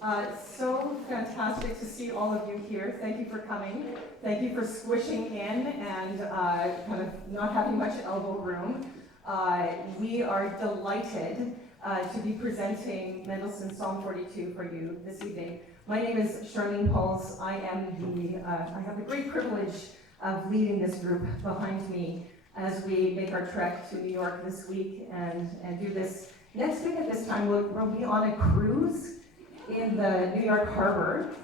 So fantastic to see all of you here. Thank you for coming. Thank you for squishing in and kind of not having much elbow room. We are delighted to be presenting Mendelssohn Psalm 42 for you this evening. My name is Charlene Pauls. I have the great privilege of leading this group behind me as we make our trek to New York this week and do this. Next week at this time, we'll be on a cruise in the New York Harbor,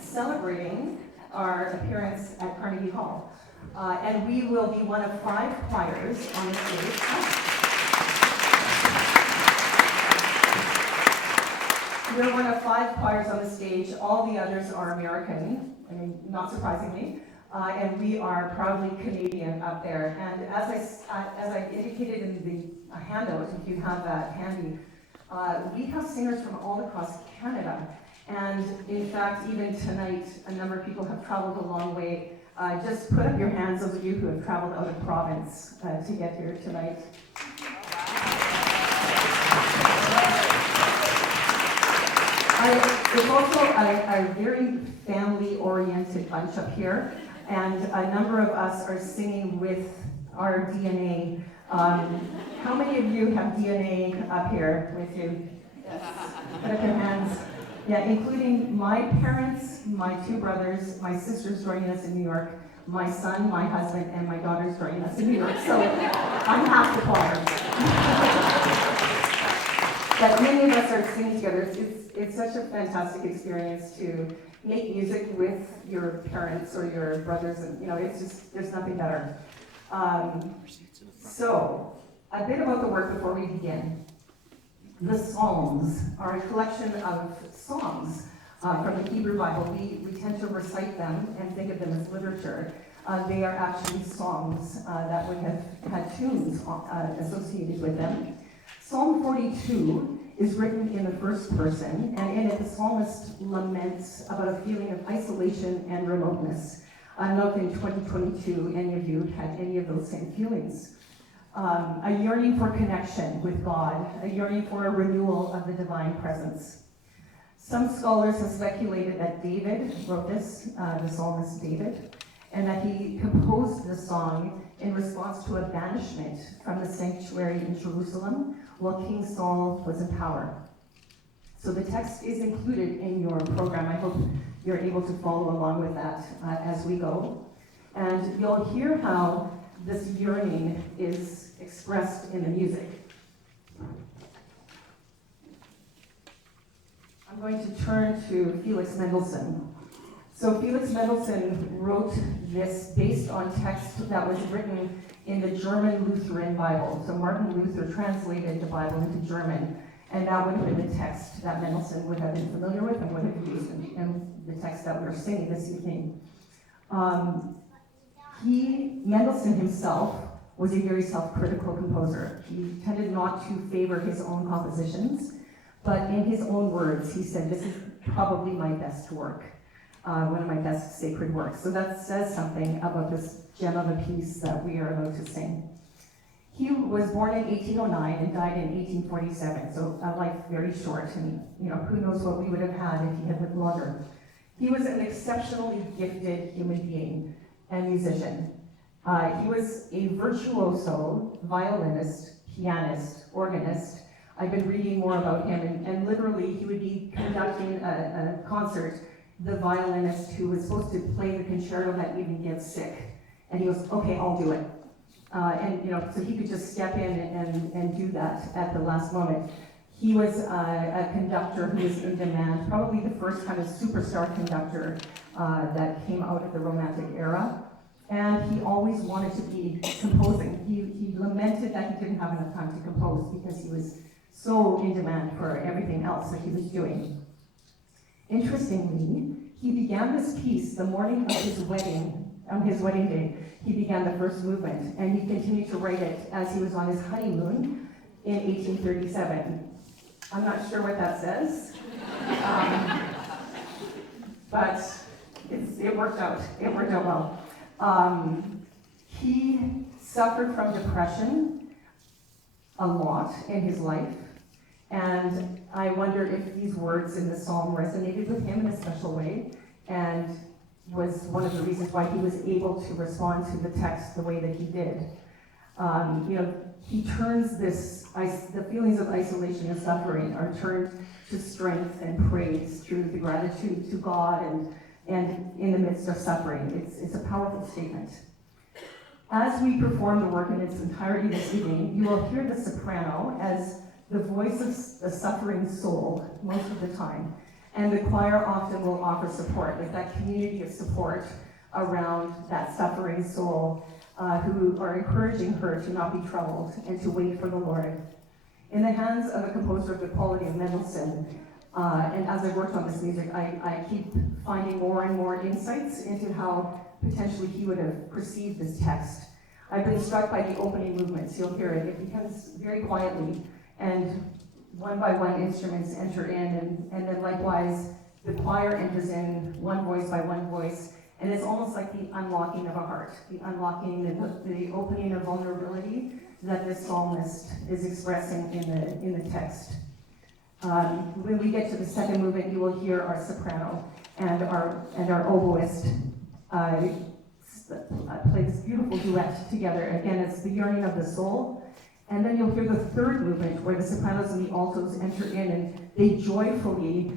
celebrating our appearance at Carnegie Hall. And we will be one of 5 choirs on the stage. We're one of 5 choirs on the stage. All the others are American, I mean, not surprisingly. And we are proudly Canadian up there. And as I indicated in the handout, if you have that handy, we have singers from all across Canada. And in fact, even tonight, a number of people have traveled a long way. Just put up your hands, those of you who have traveled out of province to get here tonight. It's also a very family-oriented bunch up here, and a number of us are singing with our DNA. How many of you have DNA up here with you? Yes. Put up your hands. Yeah, including my parents, my 2 brothers, my sister's joining us in New York, my son, my husband, and my daughter's joining us in New York. So I'm half the choir. But many of us are singing together. It's such a fantastic experience to make music with your parents or your brothers, and it's just, there's nothing better. So, a bit about the work before we begin. The Psalms are a collection of songs from the Hebrew Bible. We tend to recite them and think of them as literature. They are actually songs that would have had tunes associated with them. Psalm 42 is written in the first person, and in it the psalmist laments about a feeling of isolation and remoteness. I don't know if in 2022 any of you had any of those same feelings. A yearning for connection with God, a yearning for a renewal of the divine presence. Some scholars have speculated that David wrote this, the psalmist David, and that he composed the song in response to a banishment from the sanctuary in Jerusalem while King Saul was in power. So the text is included in your program. I hope you're able to follow along with that as we go. And you'll hear how this yearning is expressed in the music. I'm going to turn to Felix Mendelssohn. So Felix Mendelssohn wrote this based on text that was written in the German Lutheran Bible. So Martin Luther translated the Bible into German, and that would have been the text that Mendelssohn would have been familiar with and would have used in the text that we're singing this evening. Mendelssohn himself was a very self-critical composer. He tended not to favor his own compositions, but in his own words, he said, "This is probably my best work, one of my best sacred works." So that says something about this gem of a piece that we are about to sing. He was born in 1809 and died in 1847, so a life very short, and who knows what we would have had if he had lived longer. He was an exceptionally gifted human being and musician. He was a virtuoso, violinist, pianist, organist. I've been reading more about him, and literally he would be conducting a concert. The violinist who was supposed to play the concerto that evening gets sick, and he goes, "Okay, I'll do it." So he could just step in and do that at the last moment. He was a conductor who was in demand, probably the first kind of superstar conductor that came out of the Romantic era. And he always wanted to be composing. He lamented that he didn't have enough time to compose because he was so in demand for everything else that he was doing. Interestingly, he began this piece the morning of his wedding, on his wedding day. He began the first movement, and he continued to write it as he was on his honeymoon in 1837. I'm not sure what that says, but it worked out. It worked out well. He suffered from depression a lot in his life, And I wonder if these words in the psalm resonated with him in a special way, and was one of the reasons why he was able to respond to the text the way that he did. He turns the feelings of isolation and suffering are turned to strength and praise through the gratitude to God and in the midst of suffering. It's a powerful statement. As we perform the work in its entirety this evening, you will hear the soprano as the voice of the suffering soul most of the time. And the choir often will offer support, like that community of support around that suffering soul, who are encouraging her to not be troubled and to wait for the Lord. In the hands of a composer of the quality of Mendelssohn, and as I worked on this music, I keep finding more and more insights into how potentially he would have perceived this text. I've been struck by the opening movements. You'll hear it. It begins very quietly, and one by one instruments enter in, and then likewise the choir enters in one voice by one voice, and it's almost like the unlocking of a heart, the unlocking, the opening of vulnerability that this psalmist is expressing in the text. When we get to the second movement, you will hear our soprano and our oboist play this beautiful duet together. Again, it's the yearning of the soul. And then you'll hear the third movement where the sopranos and the altos enter in and they joyfully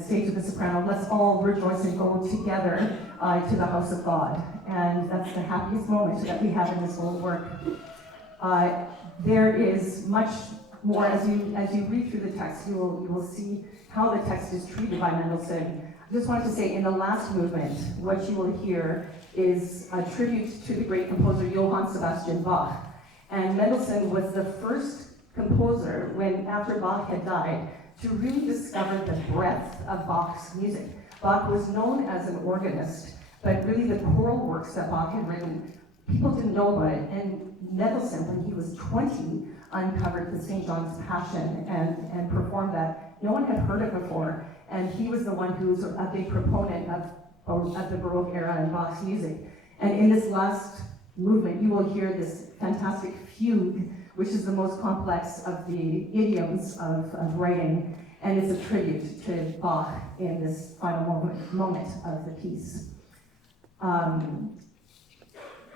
say to the soprano, let's all rejoice and go together to the house of God. And that's the happiest moment that we have in this whole work. There is much more, as you read through the text, you will see how the text is treated by Mendelssohn. I just wanted to say, in the last movement, what you will hear is a tribute to the great composer Johann Sebastian Bach. And Mendelssohn was the first composer, after Bach had died, to really discover the breadth of Bach's music. Bach was known as an organist, but really the choral works that Bach had written, people didn't know about it. And Mendelssohn, when he was 20, uncovered the St. John's Passion and performed that. No one had heard it before, and he was the one who was a big proponent of the Baroque era in Bach's music. And in this last movement, you will hear this fantastic fugue, which is the most complex of the idioms of writing, and it's a tribute to Bach in this final moment of the piece.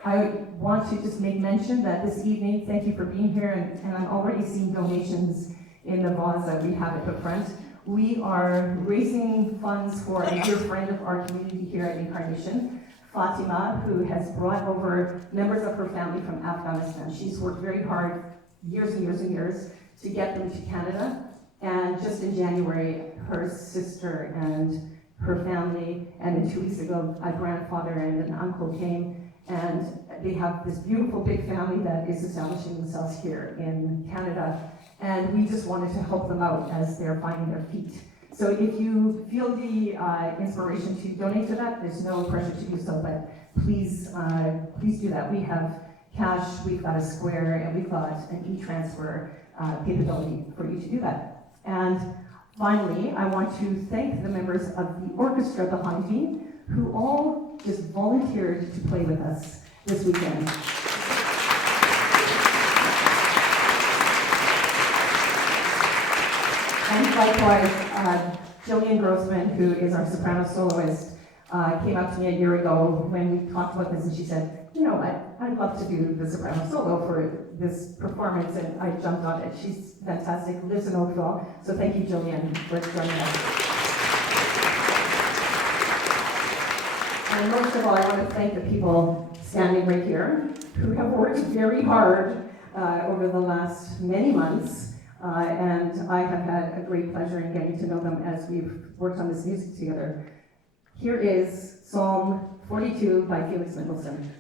I want to just make mention that this evening, thank you for being here, and I'm already seeing donations in the vase that we have at the front. We are raising funds for a dear friend of our community here at Incarnation, Fatima, who has brought over members of her family from Afghanistan. She's worked very hard, years and years and years, to get them to Canada. And just in January, her sister and her family, and then 2 weeks ago, a grandfather and an uncle came, and they have this beautiful big family that is establishing themselves here in Canada. And we just wanted to help them out as they're finding their feet. So if you feel the inspiration to donate to that, there's no pressure to do so, but please do that. We have cash, we've got a Square, and we've got an e-transfer capability for you to do that. And finally, I want to thank the members of the orchestra behind me, who all just volunteered to play with us this weekend. And likewise, Jillian Grossman, who is our soprano soloist, came up to me a year ago when we talked about this, and she said, you know what, I'd love to do the soprano solo for this performance, and I jumped on it. She's fantastic, lives in Oakville, so thank you, Jillian, for joining us. And most of all, I want to thank the people standing right here, who have worked very hard over the last many months. And I have had a great pleasure in getting to know them as we've worked on this music together. Here is Psalm 42 by Felix Mendelssohn.